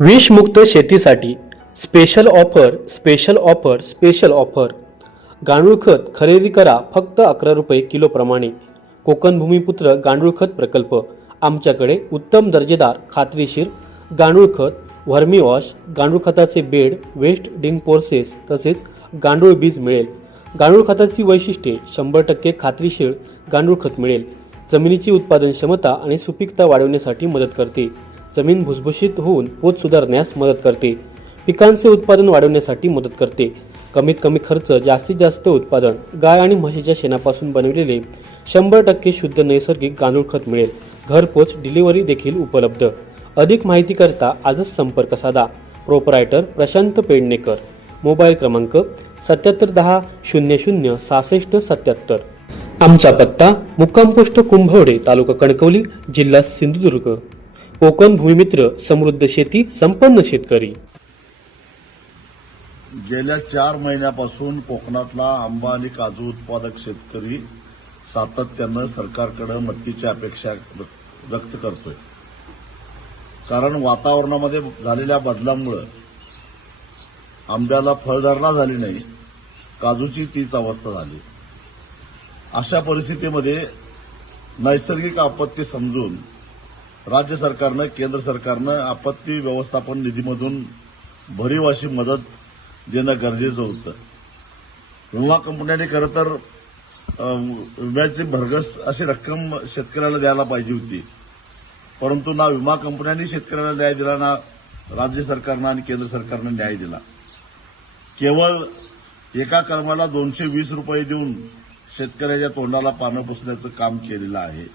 विषमुक्त शेतीसाठी special offer special offer special offer. गांडूळ खत खरेदी करा फक्त 11 रुपये किलोप्रमाणे. कोकण भूमिपुत्र गांडूळ खत प्रकल्प. आमच्याकडे उत्तम दर्जेदार खात्रीशीर गांडूळ खत, व्हर्मी वॉश, गांडूळ खताचे बेड, वेस्ट डिकम्पोसेस तसेच गांडूळ बीज मिळेल. गांडूळ खताची वैशिष्ट्ये: 100% खात्रीशीर गांडूळ खत मिळेल. जमिनीची उत्पादन क्षमता आणि सुपीकता वाढवण्यासाठी मदत करते. जमीन भुसभुशीत होऊन पोत सुधारण्यास मदत करते. पिकांचे उत्पादन वाढवण्यासाठी मदत करते. कमीत कमी खर्च जास्तीत जास्त उत्पादन. गाय आणि म्हशीच्या शेणापासून बनविलेले 100% शुद्ध नैसर्गिक गांडूळ खत मिळेल. घरपोच डिलिव्हरी देखील उपलब्ध. अधिक माहिती करता आजच संपर्क साधा. प्रोपरायटर प्रशांत पेडणेकर. मोबाईल क्रमांक 7710 00 66 77. आमचा पत्ता मुक्काम पोस्ट कुंभवडे, तालुका कणकवली, जिल्हा सिंधुदुर्ग. कोकण भूमिमित्र समृद्ध शेती संपन्न शेतकरी. गेल्या 4 महिन्यापासून कोकणातला आंबा आणि काजू उत्पादक शेतकरी सातत्यानं सरकारकडे मदतीची अपेक्षा व्यक्त करतोय. कारण वातावरणामध्ये झालेल्या बदलामुळे आंब्याला फळधारणा झाली नाही, काजूची तीच अवस्था झाली. अशा परिस्थितीमध्ये नैसर्गिक आपत्ती समजून राज्य सरकारनं, केंद्र सरकारनं आपत्ती व्यवस्थापन निधीमधून भरीव अशी मदत देणं गरजेचं होतं. विमा कंपन्यांनी खरं तर विम्याची भरघोस अशी रक्कम शेतकऱ्याला द्यायला पाहिजे होती, परंतु ना विमा कंपन्यांनी शेतकऱ्याला न्याय दिला, ना राज्य सरकारनं आणि केंद्र सरकारनं न्याय दिला. केवळ एका कर्माला 220 रुपये देऊन शेतकऱ्याच्या तोंडाला पानं पुसण्याचं काम केलेलं आहे.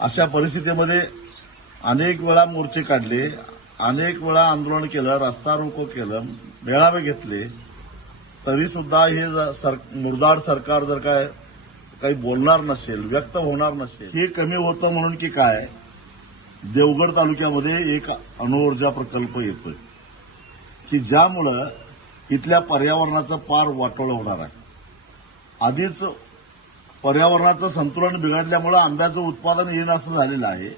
अशा परिस्थितीमध्ये अनेक वेळा मोर्चे काढले, अनेक वेळा आंदोलन केलं, रस्ता रोको केलं, मेळावे घेतले, तरी सुद्धा हे मुरदाड सरकार जर काही बोलणार नसेल, व्यक्त होणार नसेल. हे कमी होतं म्हणून की काय, देवगड तालुक्यामध्ये एक अणुऊर्जा प्रकल्प येतोय की ज्यामुळं इथल्या पर्यावरणाचं पार वाटोळं होणार आहे. आधीच पर्यावरणाचं संतुलन बिघडल्यामुळे आंब्याचं उत्पादन येणं असं झालेलं आहे.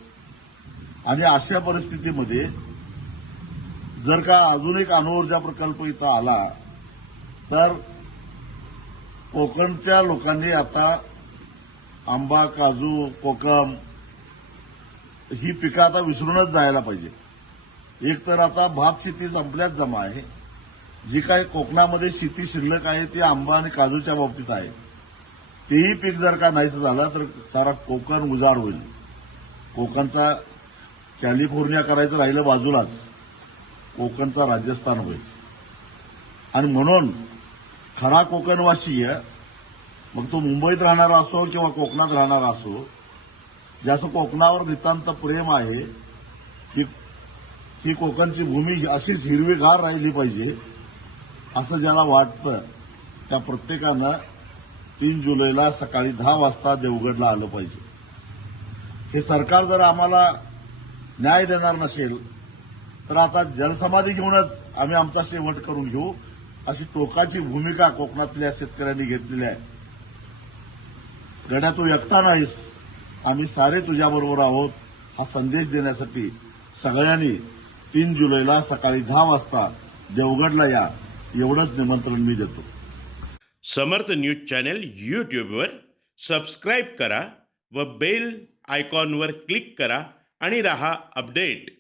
आणि अशा परिस्थितीमध्ये जर का अजून एक अणुऊर्जा प्रकल्प इथं आला तर कोकणच्या लोकांनी आता आंबा, काजू, कोकम ही पिकं आता विसरूनच जायला पाहिजे. एक तर आता भात शेती संपल्याच जमा आहे. जी काही कोकणामध्ये शेती शिल्लक आहे ती आंबा आणि काजूच्या बाबतीत आहे. तेही पीक जर का नाहीच झालं तर सारा कोकण उजाड होईल. कोकणचा कॅलिफोर्निया करायचं राहिलं बाजूलाच, कोकणचा राजस्थान होईल. आणि म्हणून खरा कोकणवासी मग तो मुंबईत राहणारा असो किंवा कोकणात राहणारा असो, ज्याचं कोकणावर नितांत प्रेम आहे, ही कोकणची भूमी अशीच हिरवीगार राहिली पाहिजे असं ज्याला वाटतं, त्या प्रत्येकानं 3 जुलैला सकाळी 10 वाजता देवगडला आलं पाहिजे. हे सरकार जर आम्हाला न्याय देणार नसेल तर आता जलसमाधी घेऊनच आम्ही आमचा शेवट करून घेऊ, अशी टोकाची भूमिका कोकणातल्या शेतकऱ्यांनी घेतलेली आहे. गड्या तू एकटा नाहीस, आम्ही सारे तुझ्याबरोबर आहोत हा संदेश देण्यासाठी सगळ्यांनी 3 जुलैला सकाळी 10 वाजता देवगडला या, एवढंच निमंत्रण मी देतो. समर्थ न्यूज चॅनल यूट्यूबवर सबस्क्राईब करा व बेल आयकॉनवर क्लिक करा आणि रहा अपडेट.